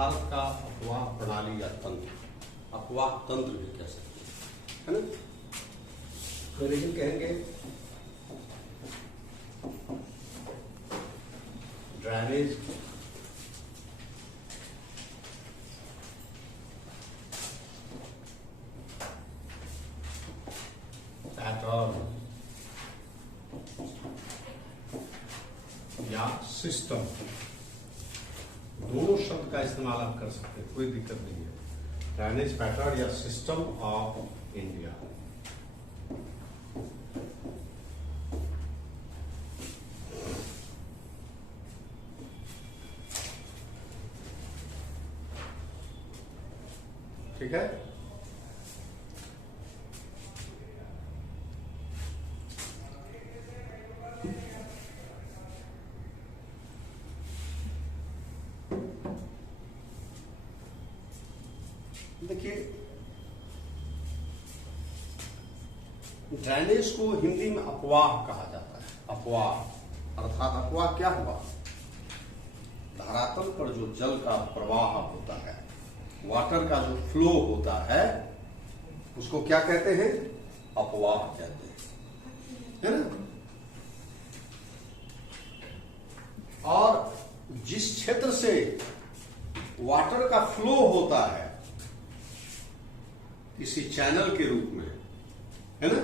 भारत का अफवाह प्रणाली या तंत्र, अफवाह तंत्र भी कह सकते हैं, है ना। अंग्रेजी कहेंगे ड्रेनेज पैटर्न या सिस्टम, दोनों शब्द का इस्तेमाल आप कर सकते हैं, कोई दिक्कत नहीं है। ड्रेनेज पैटर्न या सिस्टम ऑफ इंडिया। ठीक है। देखिए, ड्रेनेज को हिंदी में अपवाह कहा जाता है। अपवाह अर्थात अपवाह क्या हुआ? धरातल पर जो जल का प्रवाह होता है, वाटर का जो फ्लो होता है, उसको क्या कहते हैं? अपवाह कहते हैं, है ना। और जिस क्षेत्र से वाटर का फ्लो होता है किसी चैनल के रूप में, है ना,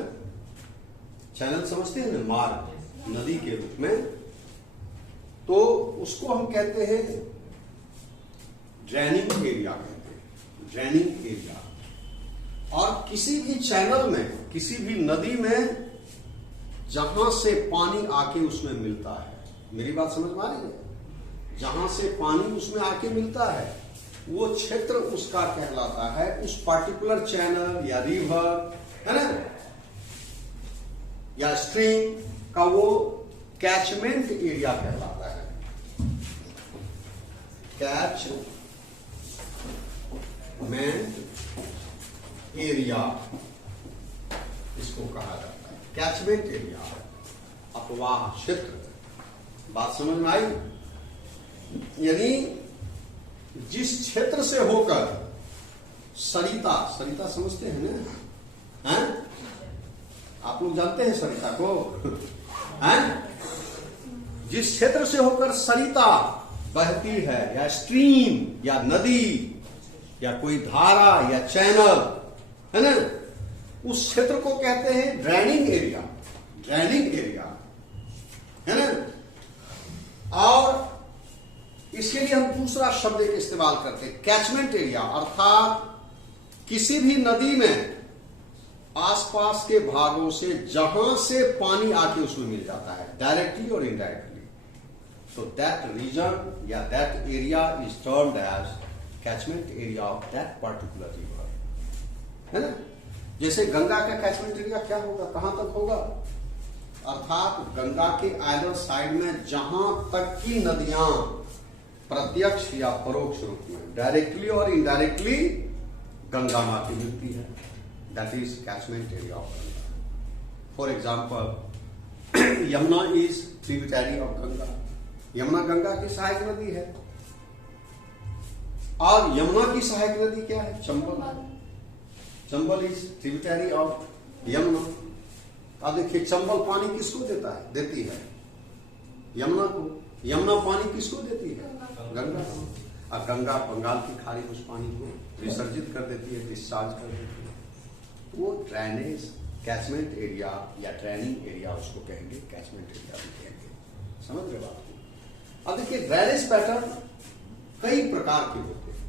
चैनल समझते हैं ना, मार्ग, नदी के रूप में, तो उसको हम कहते हैं ड्रेनिंग एरिया कहते हैं, ड्रेनिंग एरिया। और किसी भी चैनल में, किसी भी नदी में जहां से पानी आके उसमें मिलता है, मेरी बात समझ में आ रही है? जहां से पानी उसमें आके मिलता है, वो क्षेत्र उसका कहलाता है, उस पर्टिकुलर चैनल या रिवर, है ना, या स्ट्रीम का वो कैचमेंट एरिया कहलाता है। कैचमेंट एरिया इसको कहा जाता है, कैचमेंट एरिया, अपवाह क्षेत्र। बात समझ में आई? यानी जिस क्षेत्र से होकर सरिता, सरिता समझते हैं ना, हैं? आप लोग जानते हैं सरिता को, हैं? जिस क्षेत्र से होकर सरिता बहती है, या स्ट्रीम या नदी या कोई धारा या चैनल, है ना, उस क्षेत्र को कहते हैं ड्रेनिंग एरिया, ड्रेनिंग एरिया, है ना। और इसके लिए हम दूसरा शब्द एक इस्तेमाल करते हैं, कैचमेंट एरिया, अर्थात किसी भी नदी में आसपास के भागों से जहां से पानी आके उसमें मिल जाता है, डायरेक्टली और इनडायरेक्टली, तो दैट रीजन या that area is termed as catchment area of that particular river, है ना। जैसे गंगा का कैचमेंट एरिया क्या होगा, कहां तक होगा? अर्थात गंगा के आइदर साइड में जहां तक की नदियां प्रत्यक्ष या परोक्ष रूप में, डायरेक्टली और इनडायरेक्टली गंगा मां की मिलती है, that is catchment area of Ganga. For example, Yamuna is tributary of Ganga. Yamuna Ganga की सहायक नदी है, और यमुना की सहायक नदी क्या है? Chambal. Chambal is tributary of Yamuna. अब देखिए, चंबल पानी किसको देता है? देती है यमुना को। यमुना पानी किसको देती है? गंगा को। और गंगा बंगाल की खाड़ी में उस पानी को विसर्जित कर देती है, डिस्चार्ज कर देती है। वो ड्रेनेज, कैचमेंट एरिया या ड्रेनिंग एरिया उसको कहेंगे, कैचमेंट एरिया भी कहेंगे। समझ रहे बात को? अब देखिए, ड्रेनेज पैटर्न कई प्रकार के होते हैं।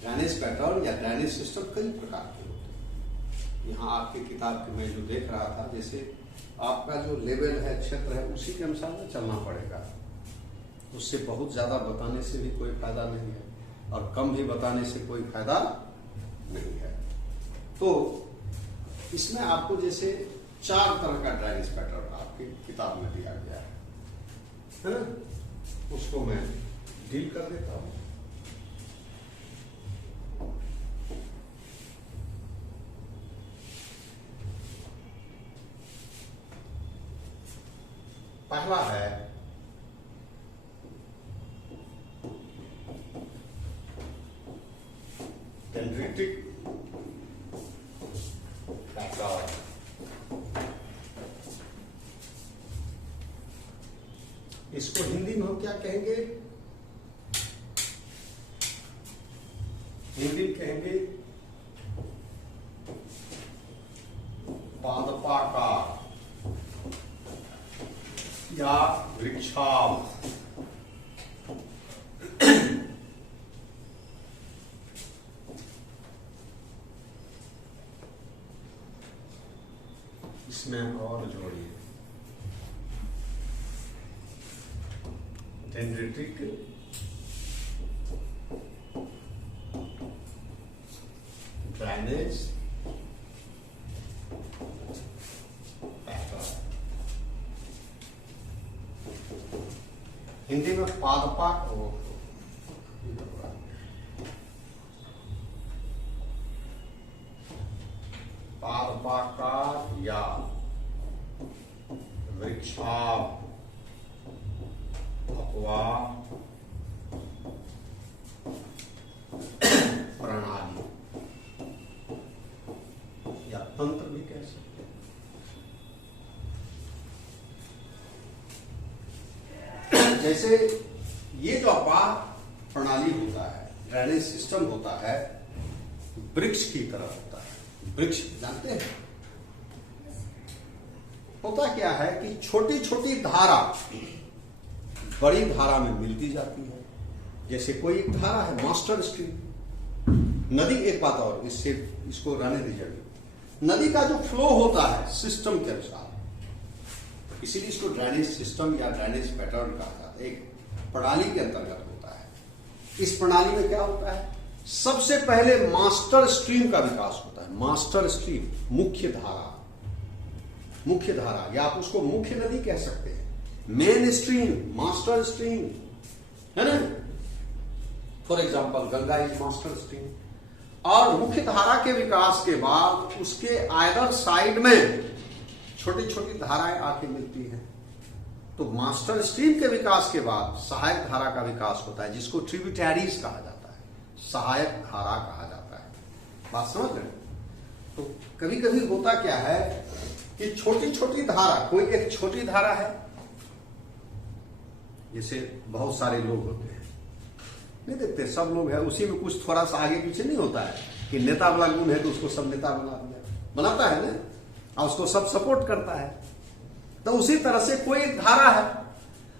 ड्रेनेज पैटर्न या ड्रेनेज सिस्टम कई प्रकार के होते हैं। यहाँ आपकी किताब की मैं जो देख रहा था, जैसे आपका जो लेवल है, क्षेत्र है, उसी के अनुसार में चलना पड़ेगा। उससे बहुत ज्यादा बताने से भी कोई फायदा नहीं है, और कम भी बताने से कोई फायदा नहीं है। तो इसमें आपको जैसे 4 तरह का ड्रेनेज पैटर्न आपकी किताब में दिया गया है ना, उसको मैं डील कर देता हूं। पहला है डेंड्रिटिक पैटर्न। इसको हिंदी में हम क्या कहेंगे? हिंदी कहेंगे पादपाकार या वृक्षाभ। इसमें और जोड़िए डेंड्रिटिक ड्रेनेज पैटर्न। हिंदी में पादपाकार या वृक्षाभ अथवा प्रणाली या तंत्र भी कह सकते हैं। जैसे ये जो अपार प्रणाली होता है, ड्रेनेज सिस्टम होता है, वृक्ष की तरह होता है। वृक्ष जानते हैं होता क्या है कि छोटी छोटी धारा बड़ी धारा में मिलती जाती है। जैसे कोई एक धारा है, मास्टर स्ट्रीम, नदी। एक बात और, इसको रहने दीजिए। नदी का जो फ्लो होता है सिस्टम के अनुसार, इसीलिए इसको ड्रेनेज सिस्टम या ड्रेनेज पैटर्न कहा जाता है। एक प्रणाली के अंतर्गत होता है। इस प्रणाली में क्या होता है? सबसे पहले मास्टर स्ट्रीम का विकास होता है। मास्टर स्ट्रीम, मुख्य धारा, मुख्य धारा, या आप उसको मुख्य नदी कह सकते हैं। मेन स्ट्रीम, मास्टर स्ट्रीम, है ना। For example Ganga is master stream. और मुख्य धारा के विकास के बाद उसके आइदर साइड में छोटी छोटी धाराएं आके मिलती हैं। तो मास्टर स्ट्रीम के विकास के बाद सहायक धारा का विकास होता है, जिसको ट्रिब्यूटरीज कहा जाता है, सहायक धारा कहा जाता है। बात समझ रहे? तो कभी कभी होता क्या है कि छोटी छोटी धारा, कोई एक छोटी धारा है, जैसे बहुत सारे लोग होते हैं, नहीं देखते सब लोग हैं, उसी में कुछ थोड़ा सा आगे पीछे नहीं होता है कि नेता वाला गुण है तो उसको सब नेता बनाता है ना, और उसको सब सपोर्ट करता है। तो उसी तरह से कोई एक धारा है,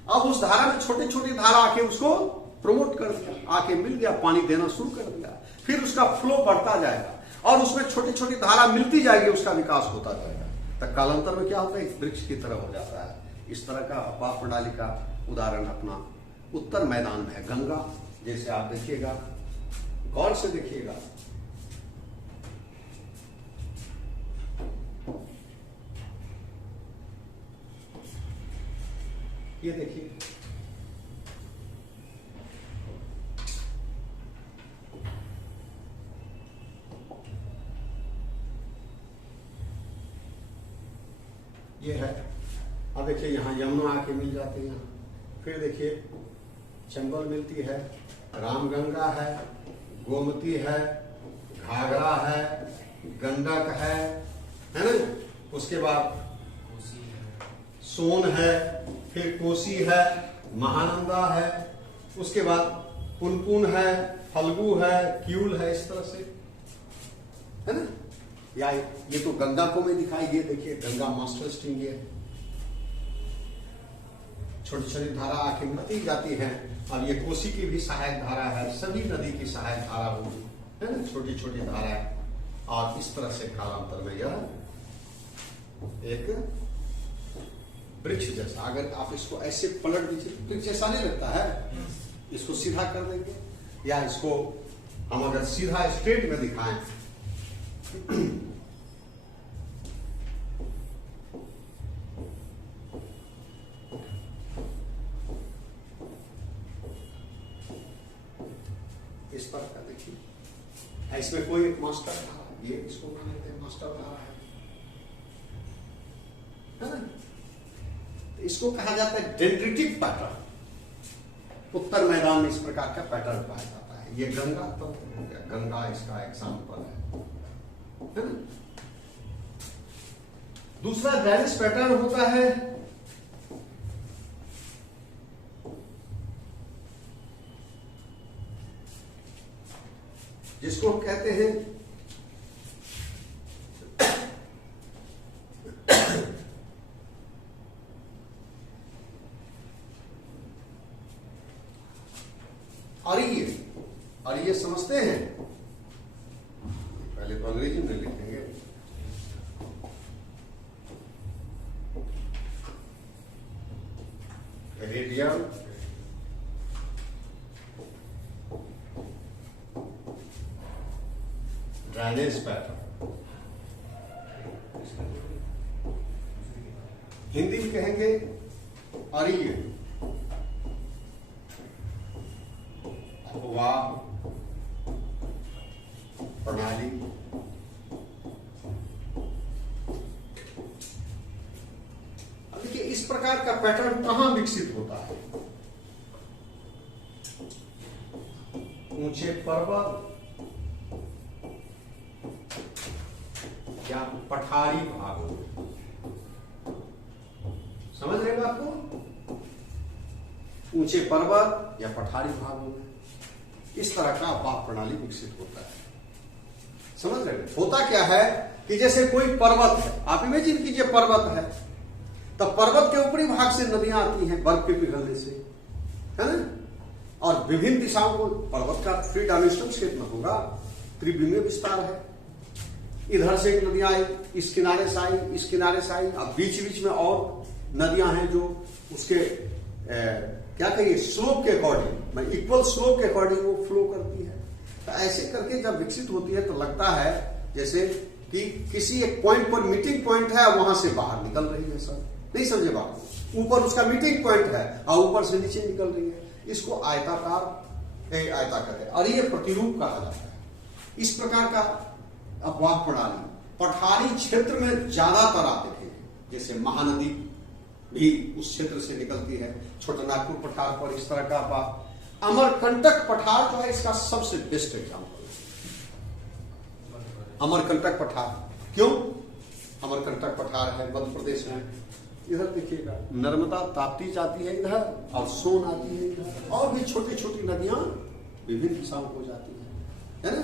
अब उस धारा में छोटी छोटी धारा आके उसको प्रमोट कर दिया, आके मिल गया, पानी देना शुरू कर दिया, फिर उसका फ्लो बढ़ता जाएगा और उसमें छोटी छोटी धारा मिलती जाएगी, उसका विकास होता जाएगा। तब कालांतर में क्या होता है? एक वृक्ष की तरह हो जाता है। इस तरह का अपार प्रणाली का उदाहरण अपना उत्तर मैदान में है गंगा। जैसे आप देखिएगा, गौर से देखिएगा, ये देखिए, ये है। अब देखिए यहाँ यमुना आके मिल जाते हैं, यहाँ फिर देखिए चंबल मिलती है, रामगंगा है, गोमती है, घाघरा है, गंडक है ना। उसके बाद सोन है, फिर कोसी है, महानंदा है, उसके बाद पुनपुन है, फल्गु है, क्यूल है, इस तरह से, है ना। या ये तो गंगा को में दिखाई, ये देखिए गंगा मास्टर स्ट्रीम, ये छोटी छोटी धारा आके मिलती जाती है। और ये कोसी की भी सहायक धारा है, सभी नदी की सहायक धारा होगी, है ना, छोटी छोटी धाराएं। और इस तरह से कालांतर में यह एक वृक्ष जैसा, अगर आप इसको ऐसे पलट दीजिए तो वृक्ष जैसा नहीं लगता है। इसको सीधा कर देंगे, या इसको हम अगर सीधा स्ट्रेट में दिखाएं, इस पर का देखिए, इसमें कोई एक मास्टर धारा, ये इसको मान लेते हैं मास्टर धारा है ना। इसको कहा जाता है डेंड्रिटिक पैटर्न। उत्तर मैदान में इस प्रकार का पैटर्न पाया जाता है। है। ये गंगा तंत्र हो गया, गंगा इसका एग्जाम्पल है ना। दूसरा ड्रेनेज पैटर्न होता है जिसको हम कहते हैं अरिये समझते हैं, पहले तो अंग्रेजी में लिखेंगे। रेडियल ड्रेनेज पैटर्न, हिंदी में कहेंगे अरिय अपवाह प्रणाली। अब देखिए इस प्रकार का पैटर्न कहां विकसित होता है? ऊंचे पर्वत या पठारी भागों में। समझ रहे बात को? ऊंचे पर्वत या पठारी भागों में इस तरह का वाह प्रणाली विकसित होता है। समझ रहे? होता क्या है कि जैसे कोई पर्वत है, आप इमेजिन कीजिए पर्वत है, तब पर्वत के ऊपरी भाग से नदियां आती हैं बर्फ के पिघलने से, है ना, और विभिन्न दिशाओं को, पर्वत का 3 डायमेंशनल शेप में होगा, त्रिविमीय विस्तार है। इधर से एक नदियां आई, इस किनारे से आई, इस किनारे से आई, अब बीच बीच में और नदियां हैं जो उसके क्या कहिए स्लोप के अकॉर्डिंग, इक्वल स्लोप के अकॉर्डिंग वो फ्लो करती है। तो ऐसे करके जब विकसित होती है तो लगता है जैसे कि किसी एक पॉइंट पर मीटिंग पॉइंट है, वहां से बाहर निकल रही है। सर नहीं समझे बात? ऊपर उसका मीटिंग पॉइंट है और ऊपर से नीचे निकल रही है। इसको आयताकार है और ये प्रतिरूप कहा जाता है। इस प्रकार का अपवाह प्रणाली पठारी क्षेत्र में ज्यादातर आते थे, जैसे महानदी भी उस क्षेत्र से निकलती है। छोटानागपुर पठार पर इस तरह का अपवाह। अमरकंटक पठार जो है इसका सबसे बेस्ट एग्जाम्पल है। अमरकंटक पठार क्यों? अमरकंटक पठार है मध्य प्रदेश में। इधर देखिएगा नर्मदा ताप्ती जाती है इधर, और सोन आती है इधर, और भी छोटी छोटी नदियां विभिन्न दिशाओं को जाती है ना।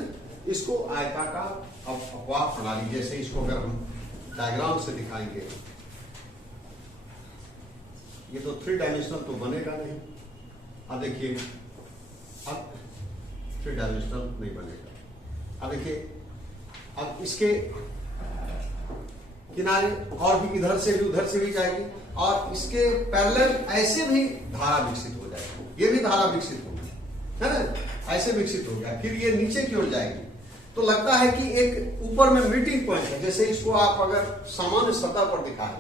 इसको आयताकार अपवाह प्रणाली, जैसे इसको अगर हम डायग्राम से दिखाएंगे, ये तो 3 डायमेंशनल तो बनेगा नहीं। अब देखिए, अब 3 डायमेंशनल नहीं बनेगा। अब देखिए, अब इसके किनारे और भी इधर से भी उधर से भी जाएगी, और इसके पैरेलल ऐसे भी धारा विकसित हो जाएगी। ये भी धारा विकसित होगी, है ना, ऐसे विकसित हो गया। फिर ये नीचे की ओर जाएगी तो लगता है कि एक ऊपर में मीटिंग पॉइंट है। जैसे इसको आप अगर सामान्य सतह पर दिखाएं,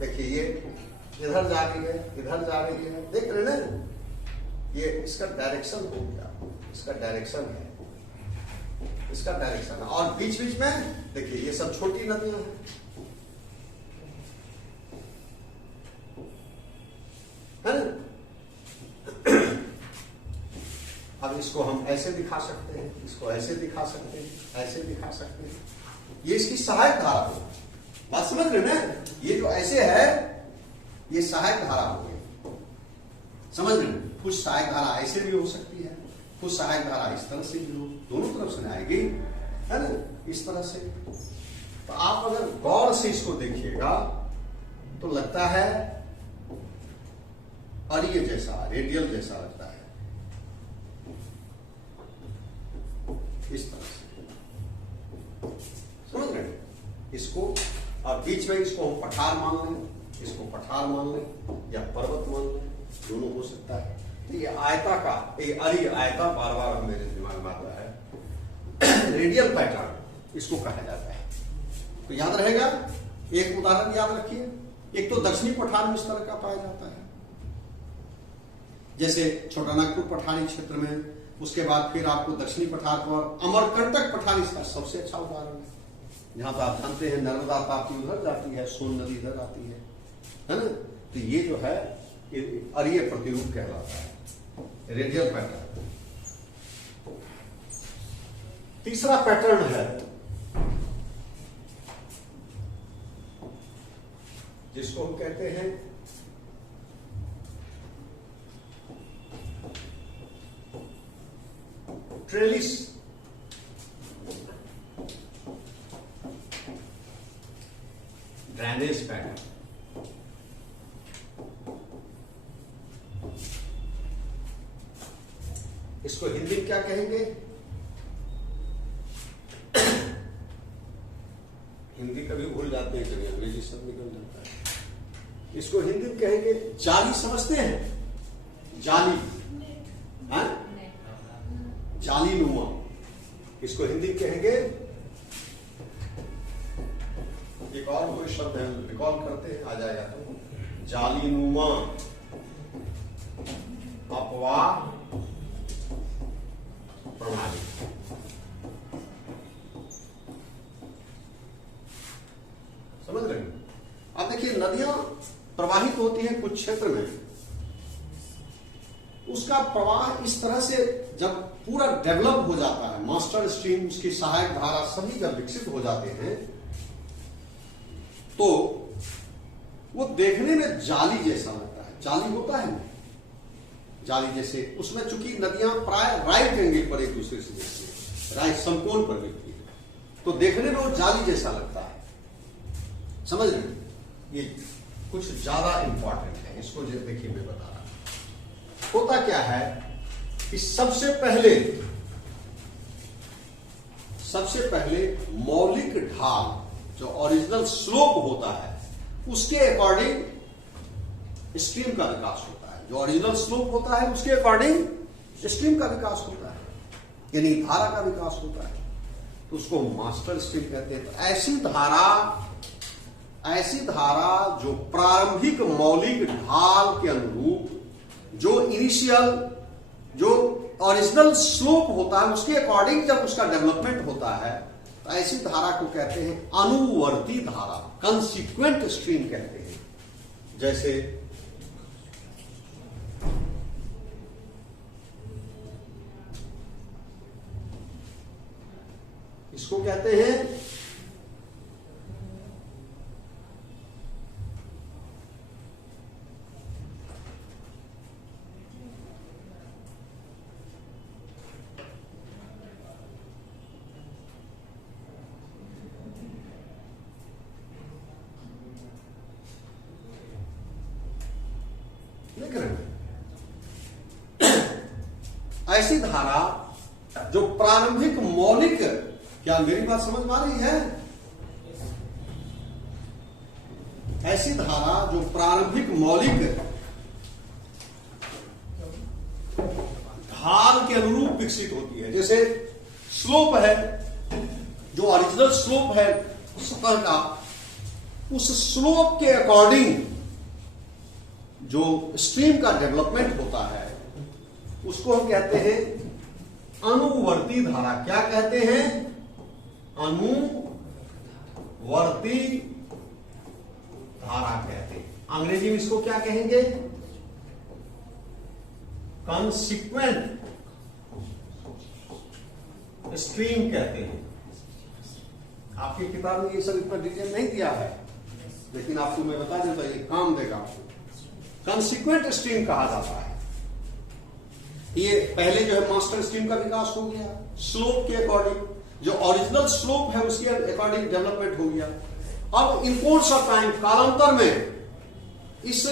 देखिए ये इधर जा रही है, इधर जा रही है, देख रहे ना, ये इसका डायरेक्शन हो गया, इसका डायरेक्शन है, इसका डायरेक्शन है। और बीच बीच में देखिए ये सब छोटी नदियां हैं, है ना। अब इसको हम ऐसे दिखा सकते हैं, इसको ऐसे दिखा सकते हैं, ऐसे दिखा सकते हैं। ये इसकी सहायक धारा हो, बात समझ रहे ना। ये जो ऐसे है ये सहायक धारा हो गई, समझ रहे? कुछ सहायक धारा ऐसे भी हो सकती है, कुछ सहायक धारा इस तरह से भी हो, दोनों तरफ से आएगी, है ना, इस तरह से। तो आप अगर गौर से इसको देखिएगा तो लगता है अरिय जैसा, रेडियल जैसा लगता है, इस तरह से, समझ रहे? इसको और बीच में इसको हम पठार मान लें, इसको पठार मान लें या पर्वत मान लें, दोनों हो सकता है। तो ये आयता का, ये अरिय आयता बार बार मेरे दिमाग में आता है। रेडियल पैटर्न इसको कहा जाता है। तो याद रहेगा, एक उदाहरण याद रखिए। एक तो दक्षिणी पठार में इस तरह का पाया जाता है, जैसे छोटानागपुर पठारी क्षेत्र में। उसके बाद फिर आपको दक्षिणी पठार पर अमरकंटक पठार इसका सबसे अच्छा उदाहरण है, जहां पर आप जानते हैं नर्मदा ताप्ती उधर जाती है, सोन नदी इधर आती है ना। तो ये जो है अरिय प्रतिरूप कहलाता है, रेडियल पैटर्न। तीसरा पैटर्न है जिसको हम कहते हैं ट्रेलिस। Drainage pattern. इसको हिंदी में क्या कहेंगे? हिंदी कभी भूल जाते हैं, कभी अंग्रेजी शब्द निकल जाता है। इसको हिंदी में कहेंगे जाली। समझते हैं जाली? हाँ, जाली नुमा। इसको हिंदी में कहेंगे, एक और कोई शब्द है, रिकॉल करते हैं, आ जाएगा तो। जाली नुमा अपवाह प्रणाली। समझ रहे हैं? अब देखिए, नदियां प्रवाहित होती हैं कुछ क्षेत्र में, उसका प्रवाह इस तरह से जब पूरा डेवलप हो जाता है, मास्टर स्ट्रीम, उसकी सहायक धारा सभी जब विकसित हो जाते हैं, तो वो देखने में जाली जैसा लगता है। जाली होता है ना, जाली जैसे। उसमें चूंकि नदियां प्राय राइट एंगल पर एक दूसरे से गिरती है, राइट समकोण पर गिरती है, तो देखने में वो जाली जैसा लगता है। समझ रहे? ये कुछ ज्यादा इंपॉर्टेंट है, इसको देखिए मैं बता रहा हूं। होता क्या है कि सबसे पहले मौलिक ढाल, जो ओरिजिनल स्लोप होता है, उसके अकॉर्डिंग स्ट्रीम का विकास होता है। जो ओरिजिनल स्लोप होता है उसके अकॉर्डिंग स्ट्रीम का विकास होता है, यानी धारा का विकास होता है, तो उसको मास्टर स्ट्रीम कहते हैं। तो ऐसी धारा जो प्रारंभिक मौलिक ढाल के अनुरूप, जो इनिशियल, जो ओरिजिनल स्लोप होता है, उसके अकॉर्डिंग जब उसका डेवलपमेंट होता है, तो ऐसी धारा को कहते हैं अनुवर्ती धारा, कंसिक्वेंट स्ट्रीम कहते हैं। जैसे इसको कहते हैं ऐसी धारा जो प्रारंभिक मौलिक, क्या मेरी बात समझ में आ रही है? ऐसी धारा जो प्रारंभिक मौलिक ढाल के अनुरूप विकसित होती है। जैसे स्लोप है, जो ओरिजिनल स्लोप है सतह का, उस स्लोप के अकॉर्डिंग जो स्ट्रीम का डेवलपमेंट होता है, उसको हम कहते हैं अनुवर्ती धारा। क्या कहते हैं? अनुवर्ती धारा कहते हैं। अंग्रेजी में इसको क्या कहेंगे? कंसिक्वेंट स्ट्रीम कहते हैं। आपकी किताब में ये सब इतना डिटेल नहीं दिया है, लेकिन आपको मैं बता देता, ये काम देगा आपको। कंसिक्वेंट स्ट्रीम कहा जाता है। ये पहले जो है मास्टर स्ट्रीम का विकास हो गया, स्लोप के अकॉर्डिंग, जो ओरिजिनल स्लोप है उसके अकॉर्डिंग डेवलपमेंट हो गया। अब इन कोर्स ऑफ टाइम, कालांतर में, इस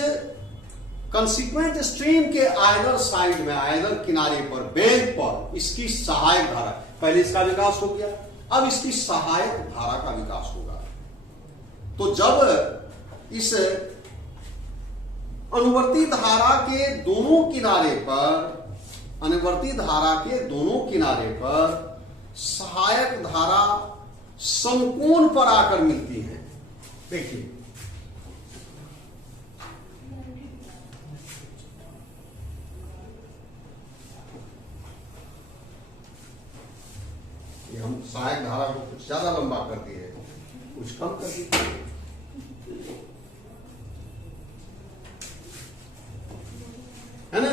कंसिक्वेंट स्ट्रीम के आइदर साइड में, आइदर किनारे पर, बैंक पर, इसकी सहायक धारा, पहले इसका विकास हो गया, अब इसकी सहायक धारा का विकास होगा। तो जब इस अनुवर्ती धारा के दोनों किनारे पर, अनुवर्ती धारा के दोनों किनारे पर सहायक धारा समकोण पर आकर मिलती है। देखिए, ये हम सहायक धारा को कुछ ज्यादा लंबा कर दिए, कुछ कम कर दिए, है ना?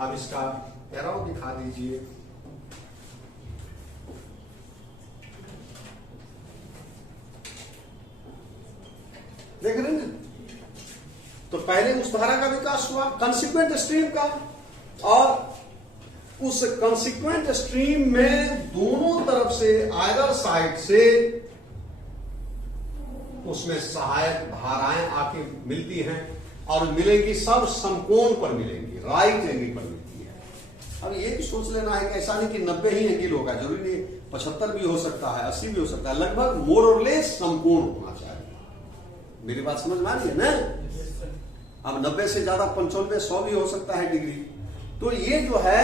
अब इसका एरो दिखा दीजिए। देख रहे हैं? तो पहले उस धारा का विकास हुआ कंसिक्वेंट स्ट्रीम का, और उस कंसिक्वेंट स्ट्रीम में दोनों तरफ से आइदर साइड से उसमें सहायक धाराएं आके मिलती हैं, और मिलेंगी सब समकोण पर मिलेंगी, राइट एंगल पर मिलती है। अब ये भी सोच लेना है कि ऐसा नहीं कि 90 ही एंगल होगा, जरूरी नहीं 75 भी हो सकता है, 80 भी हो सकता है, लगभग मोर और लेस समकोण होना चाहिए। मेरी बात समझ में आ रही है ना? अब 90 से ज्यादा 95, 100 भी हो सकता है डिग्री। तो ये जो है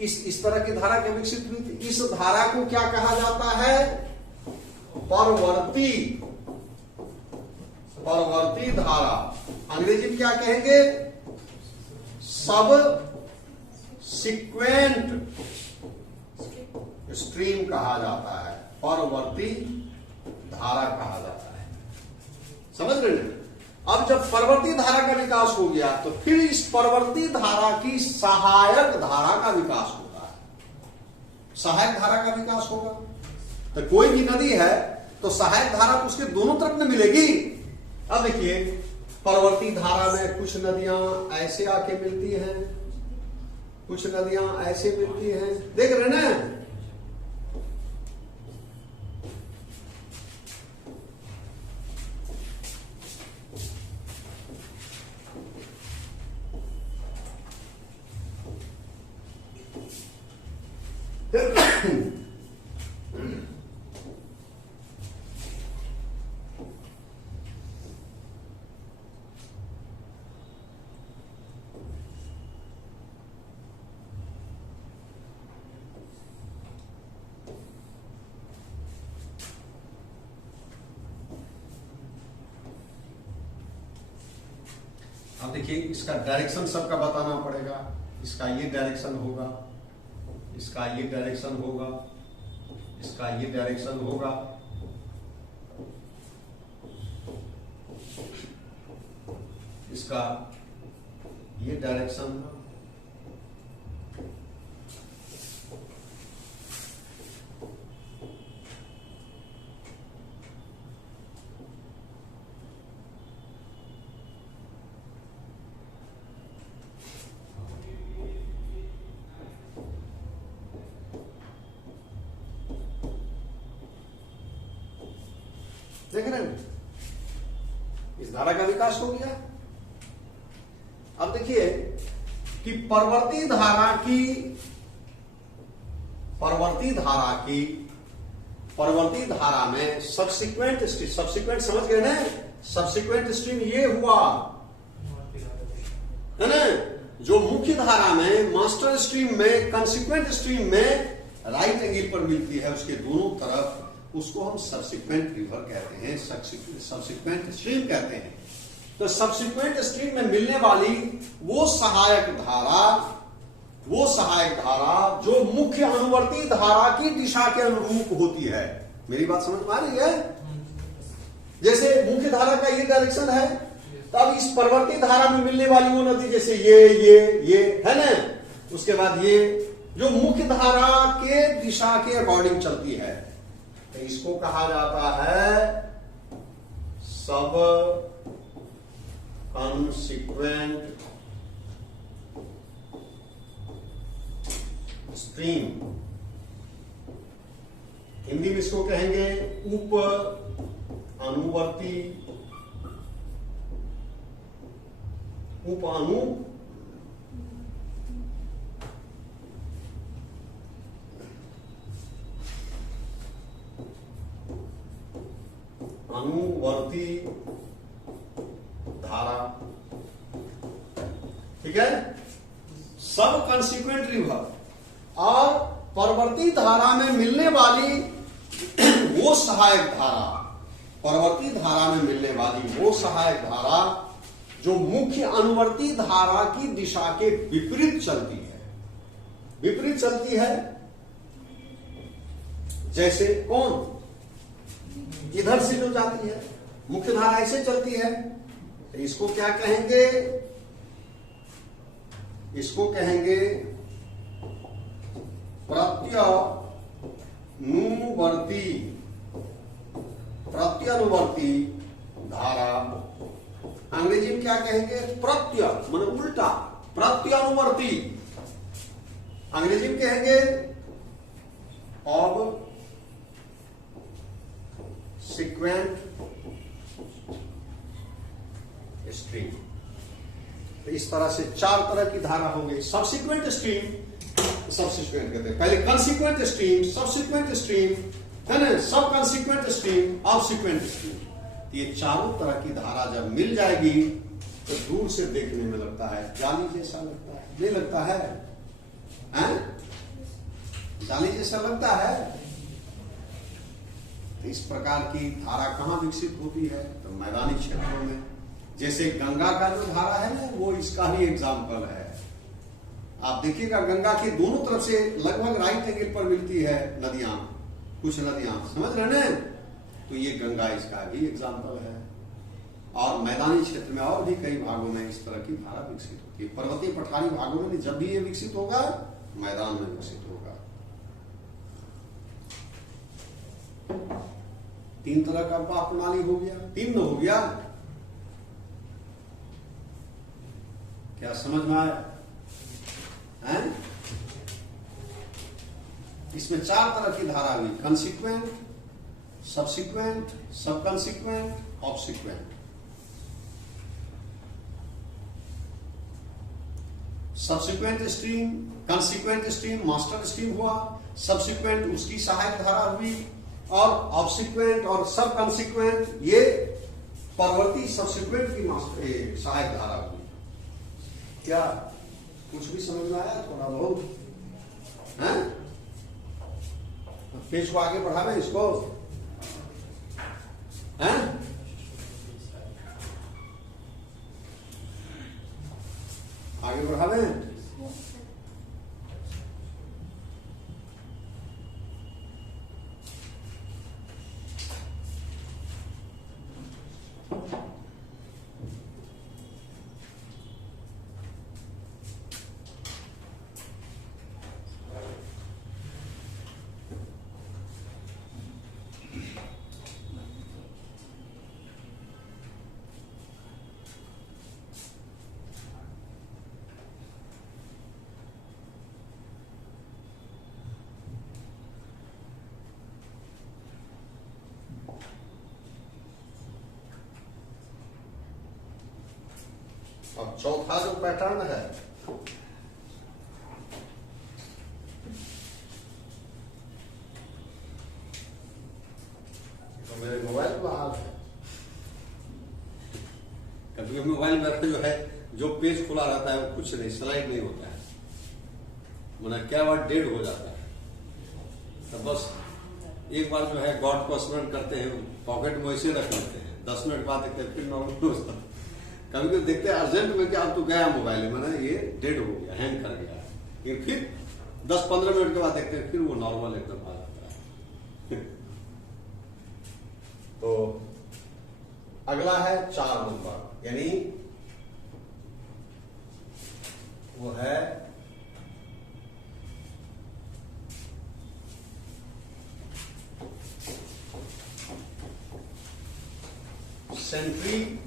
इस तरह की धारा के विकसित हुई थी। इस धारा को क्या कहा जाता है? परवर्ती धारा। अंग्रेजी में क्या कहेंगे? सब सिक्वेंट स्ट्रीम कहा जाता है, परवर्ती धारा कहा जाता है। समझ रहे हैं? अब जब परवर्ती धारा का विकास हो गया तो फिर इस परवर्ती धारा की सहायक धारा का विकास होगा। सहायक धारा का विकास होगा तो कोई भी नदी है तो सहायक धारा तो उसके दोनों तरफ में मिलेगी। अब देखिए, परवर्ती धारा में कुछ नदियां ऐसे आके मिलती हैं, कुछ नदियां ऐसे मिलती हैं, देख रहे ना? अब देखिए, इसका डायरेक्शन सबका बताना पड़ेगा। इसका ये डायरेक्शन होगा, इसका ये डायरेक्शन होगा, इसका ये डायरेक्शन होगा, इसका ये डायरेक्शन, देख रहे हैं? इस धारा का विकास हो गया। अब देखिए कि परवर्ती धारा में सब्सिक्वेंट समझ गए ना? सब्सिक्वेंट स्ट्रीम ये हुआ है ना, जो मुख्य धारा में, मास्टर स्ट्रीम में, कंसिक्वेंट स्ट्रीम में राइट एंगल पर मिलती है, उसके दोनों तरफ, उसको हम सब्सिक्वेंट रिवर कहते हैं, सब्सिक्वेंट स्ट्रीम कहते हैं। तो सब्सिक्वेंट स्ट्रीम में मिलने वाली वो सहायक धारा जो मुख्य अनुवर्ती धारा की दिशा के अनुरूप होती है। मेरी बात समझ में आ रही है? जैसे मुख्य धारा का ये डायरेक्शन है, तो अब इस परवर्ती धारा में मिलने वाली वो नदी, जैसे ये है ना, उसके बाद ये जो मुख्य धारा के दिशा के अकॉर्डिंग चलती है, तो इसको कहा जाता है सब कंसिक्वेंट स्ट्रीम। हिंदी में इसको कहेंगे उप अनुवर्ती अनुवर्ती धारा। ठीक है? सब कंसिक्वेंट रिवर और परवर्ती धारा में मिलने वाली वो सहायक धारा, परवर्ती धारा में मिलने वाली वो सहायक धारा जो मुख्य अनुवर्ती धारा की दिशा के विपरीत चलती है। विपरीत चलती है जैसे कौन? इधर से जो जाती है, मुख्य धारा ऐसे चलती है, इसको क्या कहेंगे? इसको कहेंगे प्रत्यनुवर्ती धारा। अंग्रेजी में क्या कहेंगे? प्रत्य मतलब उल्टा, प्रत्यनुवर्ती। अंग्रेजी में कहेंगे ऑब सिक्वेंट स्ट्रीम। तो इस तरह से 4 तरह की धारा होंगे। सबसिक्वेंट स्ट्रीम, सबसिक्वेंट कहते हैं, पहले कंसिक्वेंट स्ट्रीम, सबसिक्वेंट स्ट्रीम, है ना, सब कंसिक्वेंट स्ट्रीम, ऑब्सिक्वेंट स्ट्रीम। ये चारों तरह की धारा जब मिल जाएगी तो दूर से देखने में लगता है जाली जैसा लगता है, नहीं लगता है? जाली जैसा लगता है। तो इस प्रकार की धारा कहां विकसित होती है? तो मैदानी क्षेत्रों में। जैसे गंगा का जो धारा है ना, वो इसका ही एग्जाम्पल है। आप देखिएगा गंगा की दोनों तरफ से लगभग राइट एंगल पर मिलती है नदियां, कुछ नदियां, समझ रहे हैं? तो ये गंगा इसका भी एग्जाम्पल है। और मैदानी क्षेत्र में और भी कई भागों में इस तरह की धारा विकसित होती है। पर्वतीय पठारी भागों में जब भी ये विकसित होगा, मैदान में विकसित होगा। 3 तरह का अपवाह प्रणाली हो गया, 3 हो गया। क्या समझ में आया? इसमें 4 तरह की धारा हुई, कंसिक्वेंट, सबसिक्वेंट, सब consequent, obsequent. Subsequent stream, consequent stream master stream हुआ, सबसिक्वेंट उसकी सहायक धारा हुई, और ऑब्सिक्वेंट और सब कंसिक्वेंट ये परवर्ती सबसिक्वेंट की सहायक धारा हुई। क्या कुछ भी समझ में आया? थोड़ा बहुत है? पेज को आगे बढ़ावे इसको, हैं? आगे बढ़ावे। अब चौथा जो पैटर्न है, तो मेरे मोबाइल का हाल है। कभी मोबाइल में जो है, जो पेज खुला रहता है वो कुछ नहीं, स्लाइड नहीं होता है, मतलब क्या बार डेड हो जाता है। तो बस एक बार जो है गॉड को स्मरण करते हैं, पॉकेट में वैसे रख लेते हैं, 10 मिनट बाद देखते हैं फिर नॉर्मल हो जाता है। कभी कभी देखते हैं अर्जेंट में कि अब तो गया मोबाइल में, ये डेड हो गया, हैंग कर गया, लेकिन फिर 10-15 मिनट के बाद देखते हैं फिर वो नॉर्मल एकदम आ जाता है। तो अगला है 4 नंबर, यानी वो है सेंट्रीपिटल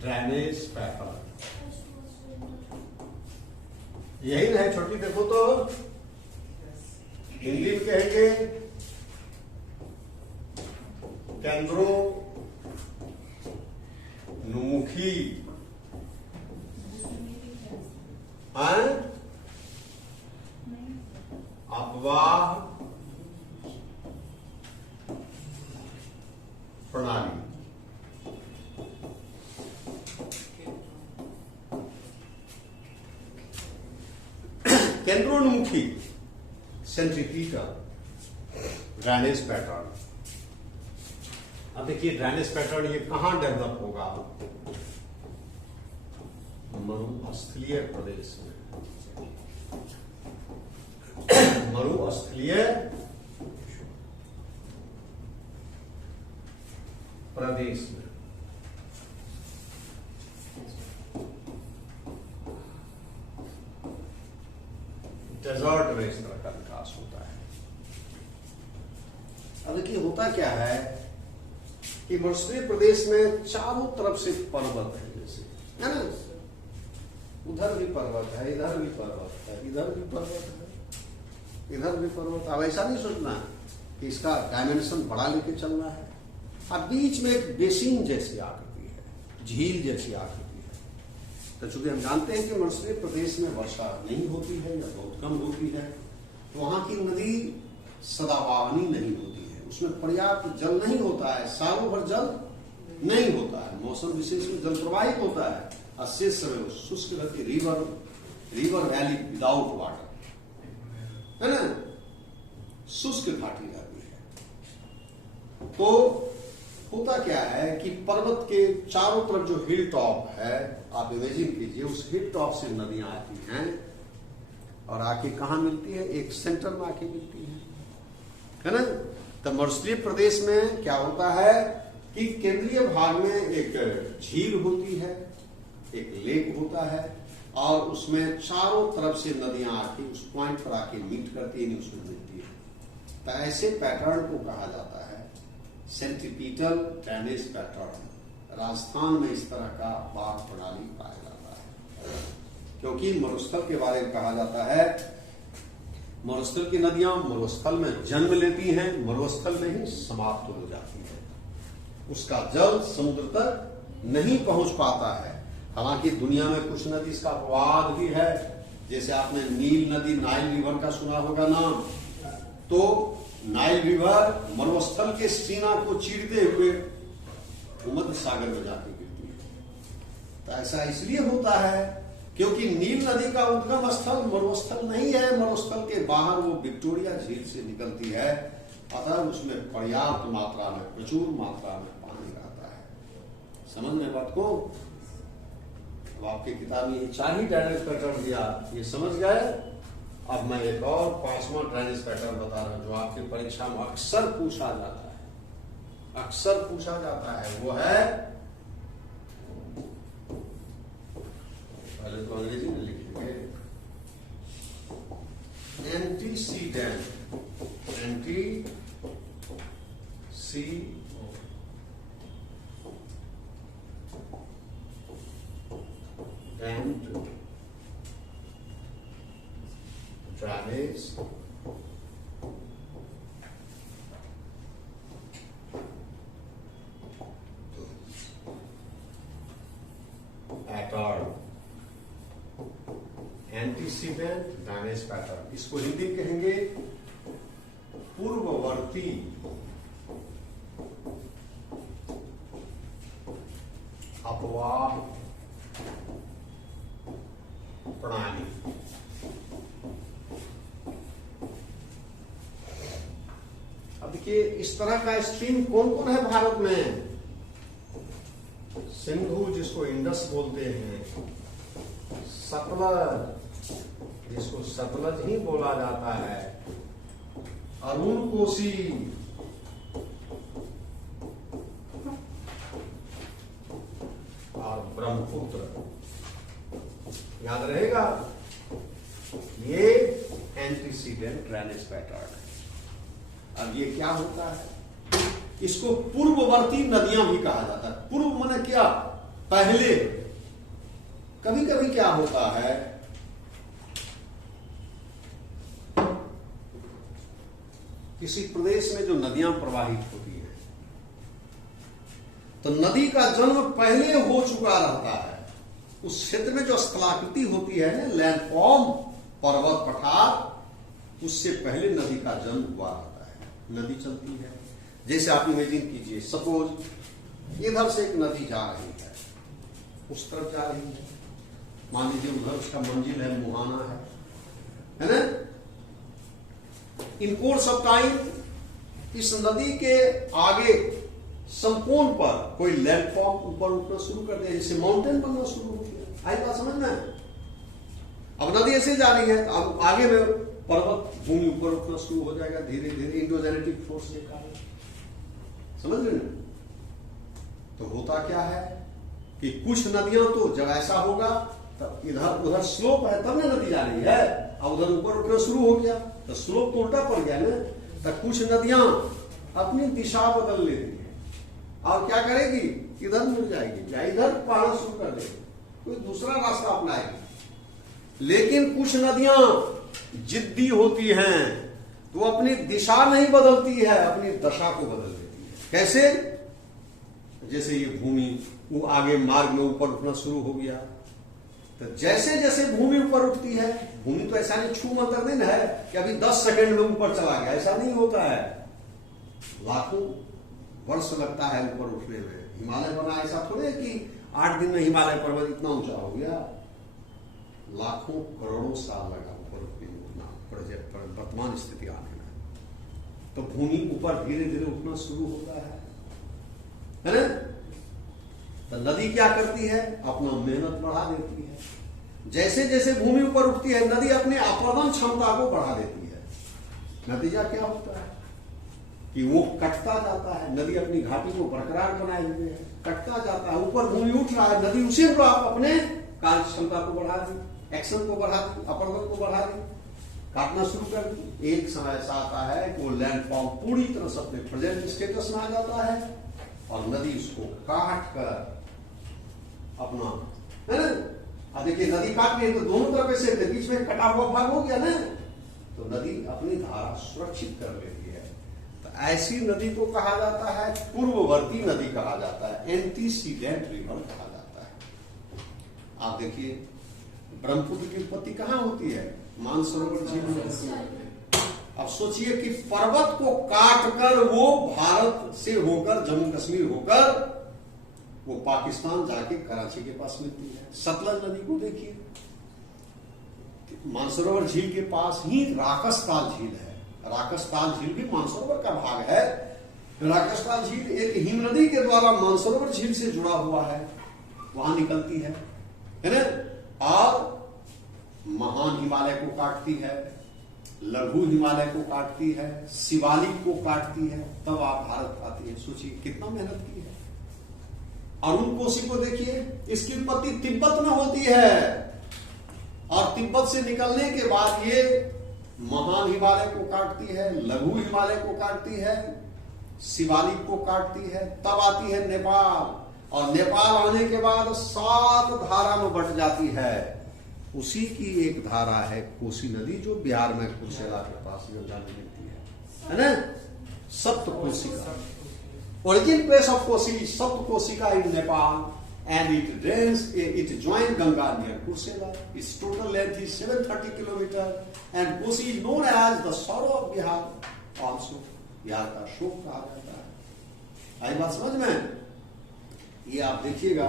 ड्रेनेज पैटर्न। यही ना है छोटी, देखो तो हिंदी में कहेंगे केंद्रोन्मुखी अपवाह प्रणाली। केंद्रोन्मुखी सेंट्रीपिटल ड्रेनेज पैटर्न। अब देखिए ड्रेनेज पैटर्न ये कहां डेवलप होगा? मरुस्थलीय प्रदेश में। मरुस्थलीय प्रदेश में। डेजर्ट में इस तरह का विकास होता है। अब देखिए होता क्या है कि मरुस्थलीय प्रदेश में चारों तरफ से पर्वत है, जैसे है ना, उधर भी पर्वत है, इधर भी पर्वत है, इधर भी पर्वत है, इधर भी पर्वत। अब ऐसा नहीं सोचना कि इसका डायमेंशन बड़ा लेके चलना है। अब बीच में एक बेसिन जैसी आकृति है, झील जैसी आकृति है। तो चूंकि हम जानते हैं कि मरुस्थलीय प्रदेश में वर्षा नहीं होती है या बहुत कम होती है, तो वहां की नदी सदाबहानी नहीं होती है, उसमें पर्याप्त जल नहीं होता है, सालों भर जल नहीं होता है। मौसम विशेष में जल प्रवाहित होता है और शेष समय शुष्क रहती, रिवर वैली विदाउट वाटर, है ना, शुष्क घाटी रहती है। तो होता क्या है कि पर्वत के चारों तरफ जो हिल टॉप है, आप इमेजिन कीजिए, उस हिल टॉप से नदियां आती हैं और आके कहां मिलती है, एक सेंटर में आके मिलती है ना। तो मरुस्थलीय प्रदेश में क्या होता है कि केंद्रीय भाग में एक झील होती है, एक लेक होता है, और उसमें चारों तरफ से नदियां आके उस पॉइंट पर आके मीट करती है, उसमें मिलती है। तो ऐसे पैटर्न को कहा जाता है सेंट्रीपिटल ड्रेनेज पैटर्न। राजस्थान में इस तरह का बाढ़ प्रणाली पाया जाता है, क्योंकि मरुस्थल के बारे में कहा जाता है मरुस्थल की नदियां मरुस्थल में जन्म लेती हैं, मरुस्थल में ही समाप्त हो जाती है। उसका जल समुद्र तक नहीं पहुंच पाता है। हालांकि दुनिया में कुछ नदी इसका अपवाद भी है, जैसे आपने नील नदी, नाइल रिवर का सुना होगा नाम। तो नाइल रिवर मरुस्थल के सीना को चीरते हुए भूमध्य सागर में जाकर गिरती है। तो ऐसा इसलिए होता है क्योंकि नील नदी का उद्गम स्थल मरुस्थल नहीं है, मरुस्थल के बाहर वो विक्टोरिया झील से निकलती है, अतः उसमें पर्याप्त मात्रा में, प्रचुर मात्रा में पानी रहता है। समझ में बात को? अब आपकी किताब में ये 4 ही ड्रेनेज पैटर्न दिया, ये समझ गए। अब मैं एक और 5वां ड्रेनेज पैटर्न बता रहा हूं जो आपकी परीक्षा में अक्सर पूछा जाता है, अक्सर पूछा जाता है। वो है, पहले तो अंग्रेजी में लिखेंगे, antecedent, drainage pattern, antecedent drainage pattern. इसको हिंदी कहेंगे पूर्ववर्ती अपवाह प्रणाली। अब देखिए इस तरह का स्ट्रीम कौन कौन है भारत में? सिंधु जिसको इंडस बोलते हैं, सतलज जिसको सतलज ही बोला जाता है, अरुण कोसी, और ब्रह्मपुत्र। याद रहेगा, ये एंटीसीडेंट ड्रेनेज पैटर्न है। अब ये क्या होता है, इसको पूर्ववर्ती नदियां भी कहा जाता है। पूर्व माने क्या, पहले। कभी कभी क्या होता है, किसी प्रदेश में जो नदियां प्रवाहित होती हैं, तो नदी का जन्म पहले हो चुका रहता है। उस क्षेत्र में जो स्थलाकृति होती है ना, लैंडफॉर्म, पर्वत, पठार, उससे पहले नदी का जन्म हुआ रहता है। नदी चलती है, जैसे आप इमेजिन कीजिए, सपोज इधर से एक नदी जा रही है, उस तरफ जा रही है, मान लीजिए उधर उसका मंजिल है, मुहाना है ना। इन कोर्स ऑफ टाइम इस नदी के आगे संपूर्ण पर कोई लैंडफॉर्म ऊपर उठना शुरू कर दिया, जैसे माउंटेन बनना शुरू हो गया। आई बात समझ में? अब नदी ऐसे जा रही है, अब आगे में पर्वत भूमि ऊपर उठना शुरू हो जाएगा धीरे धीरे इंडोजेनेटिक फोर्स के कारण। समझ रहे ना? तो होता क्या है कि कुछ नदियां तो जब ऐसा होगा तब इधर उधर स्लोप है तब ना नदी जा रही है, अब उधर ऊपर उठना शुरू हो गया तो स्लोप तो उल्टा पड़ गया ना। तो कुछ नदियां अपनी दिशा बदल लेती है और क्या करेगी, इधर मुड़ जाएगी या इधर पहाड़ शुरू कर देगी, कोई दूसरा रास्ता अपनाएगी। लेकिन कुछ नदियां जिद्दी होती हैं तो अपनी दिशा नहीं बदलती है, अपनी दशा को बदल देती है। कैसे? जैसे ये भूमि वो आगे मार्ग में ऊपर उठना शुरू हो गया, तो जैसे जैसे भूमि ऊपर उठती है, भूमि तो ऐसा नहीं छू मंतर दिन है कि अभी 10 सेकंड में ऊपर चला गया, ऐसा नहीं होता है। लाखों वर्ष लगता है ऊपर उठने में। हिमालय बना ऐसा थोड़े कि 8 दिन में हिमालय पर्वत इतना ऊंचा हो गया, लाखों करोड़ों साल लगा ऊपर उठने में, उठना वर्तमान स्थिति आने में। तो भूमि ऊपर धीरे धीरे उठना शुरू होता है ना? तो नदी क्या करती है, अपना मेहनत बढ़ा देती है। जैसे जैसे भूमि ऊपर उठती है नदी अपनी अपरदन क्षमता को बढ़ा देती है। नतीजा क्या होता है कि वो कटता जाता है, नदी अपनी घाटी को बरकरार बनाए हुए है, कटता जाता है। ऊपर भूमि उठ रहा है, नदी उसी को आप अपने कार्य क्षमता को बढ़ा दी, एक्शन को बढ़ा दी, अपरदन को बढ़ा दी, काटना शुरू कर दी। एक समय ऐसा आता है कि वो लैंडफॉर्म पूरी तरह से अपने प्रेजेंट स्टेटस में आ जाता है और नदी उसको काट कर अपना, है ना? अब देखिए नदी काट रही है तो दोनों तरफ से बीच में कटा हुआ भाग हो गया ना, तो नदी अपनी धारा सुरक्षित कर लेती है। तो ऐसी नदी को कहा जाता है पूर्ववर्ती नदी कहा जाता है, एंटीसीडेंट रिवर कहा जाता है। आप देखिए ब्रह्मपुत्र की उत्पत्ति कहां होती है, मानसरोवर झील में होती है। अब सोचिए कि पर्वत को काटकर वो भारत से होकर जम्मू कश्मीर होकर वो पाकिस्तान जाके कराची के पास मिलती है। सतलज नदी को देखिए, मानसरोवर झील के पास ही राकसताल झील है। राकसताल झील भी मानसरोवर का भाग है। राकसताल झील एक हिम नदी के द्वारा मानसरोवर झील से जुड़ा हुआ है, वहां निकलती है ना? और महान हिमालय को काटती है, लघु हिमालय को काटती है, शिवालिक को काटती है, तब आप भारत आती है। सोचिए कितना मेहनत की है। अरुण कोसी को देखिए, इसकी उत्पत्ति तिब्बत में होती है और तिब्बत से निकलने के बाद ये महान हिमालय को काटती है, लघु हिमालय को काटती है, शिवालिक को काटती है, तब आती है नेपाल और नेपाल आने के बाद 7 धारा में बट जाती है। उसी की एक धारा है कोसी नदी जो बिहार में कुर्सेला के पास गंगा में मिलती है ना? सप्त कोशिका, origin place of Kosi is Sapt Kosika in Nepal, and it drains, it joins Ganga near Kursela. Its total length is 730 km, and Kosi is known as the sorrow of Bihar. Also, Bihar का शोक कहा जाता है। आई बात समझ में? ये आप देखिएगा,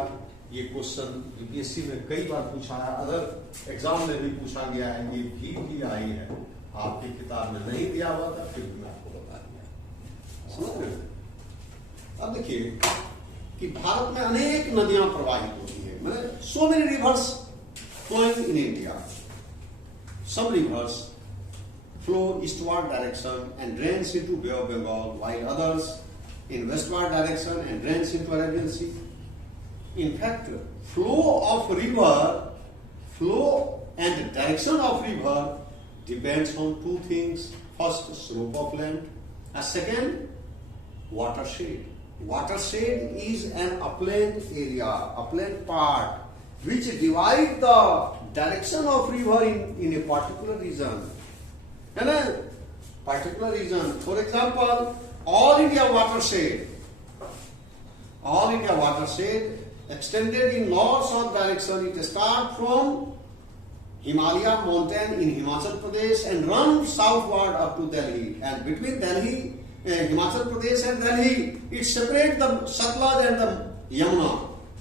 ये क्वेश्चन यूपीएससी में कई बार पूछा है, अदर एग्जाम में भी पूछा गया है, ये भी आई है। आपकी किताब में नहीं दिया हुआ था, फिर भी मैं आपको बता दिया। समझ रहे हैं? अब देखिए कि भारत में अनेक नदियां प्रवाहित होती है, मतलब so many rivers flowing in India. Some rivers flow eastward direction and drains into Bay of Bengal, while others in westward direction and drains into Arabian Sea. In fact, flow of river, flow and direction of river depends on 2 things. First, slope of land, and second, watershed. Watershed is an upland area, upland part, which divide the direction of river in a particular region. And a particular region. For example, all India watershed extended in north-south direction. It starts from Himalaya mountain in Himachal Pradesh and runs southward up to Delhi. And between Delhi, Himachal Pradesh and Delhi, it separates the Satluj and the Yamuna.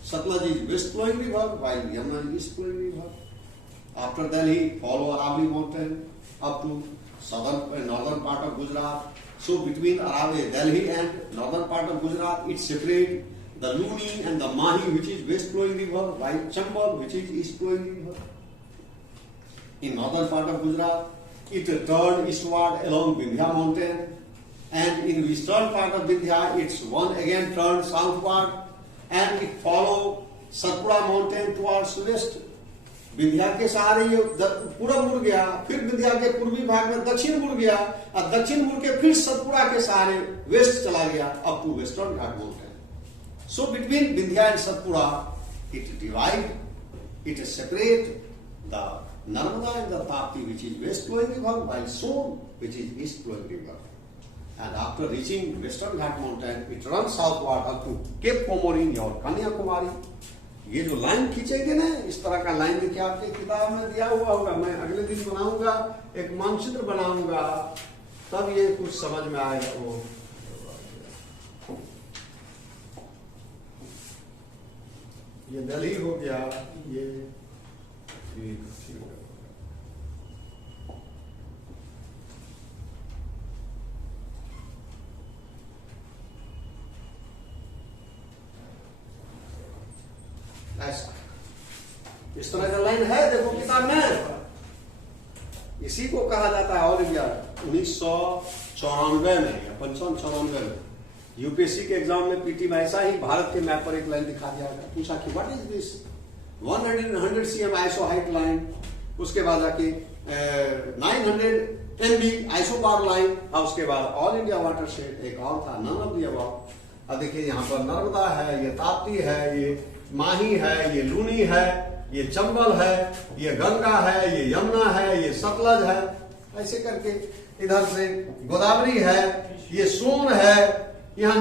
Satluj is west-flowing river, while Yamuna is east-flowing river. After Delhi, follow Aravalli mountain up to northern part of Gujarat. So between Delhi and northern part of Gujarat, it separates the Luni and the Mahi, which is west-flowing river, while Chambal, which is east-flowing river. In northern part of Gujarat, it turned eastward along Vindhya mountain, and in western part of Vindhya, it's one again turned southward, and it followed Satpura mountain towards west. Vindhya के सहारे ये पूरब मुड़ गया, फिर विंध्या के पूर्वी भाग में दक्षिण मुड़ गया, और दक्षिण मुड़ के फिर सतपुड़ा के सहारे वेस्ट चला गया up to Western Ghat mountain. So between Vindhya and Satpura it divide, it separate the Narmada and the Tapti, which is west flowing river, while Son, which is east flowing river. And after reaching western Ghat mountain, it runs southward up to Cape Comorin और कन्याकुमारी. ये जो line खींचेंगे ना, इस तरह का line देखिए आपके किताब में दिया हुआ होगा. मैं अगले दिन बनाऊंगा, एक मानचित्र बनाऊंगा, तब ये कुछ समझ में आएगा. वो ये दिल्ली हो गया, ये ठीक. ऐसा इस तरह का लाइन है, देखो किताब में. इसी को कहा जाता है ऑल इंडिया 1994 में या 95-94 में यूपीएससी के एग्जाम में पीटी में ऐसा ही भारत के मैप पर एक लाइन दिखा दिया गया. पूछा कि what is this 100 cm iso height line. उसके बाद आके 900 MB आइसो बार लाइन. और उसके बाद ऑल इंडिया वाटर शेड एक और था, नन ऑफ द अबव. अब देखिए यहाँ पर नर्मदा है, ये ताप्ती है, ये माही है, ये लूनी है, ये चंबल है, ये गंगा है, ये यमुना है, ये सतलज है. ऐसे करके इधर से गोदावरी है, ये सोन है, यहाँ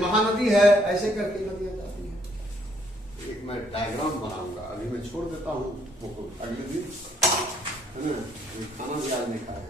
महानदी है. ऐसे करके नदियां जाती है. एक मैं डायग्राम बनाऊंगा, अभी मैं छोड़ देता हूँ अगले दिन, है ना. खाना भी आज नहीं खाया.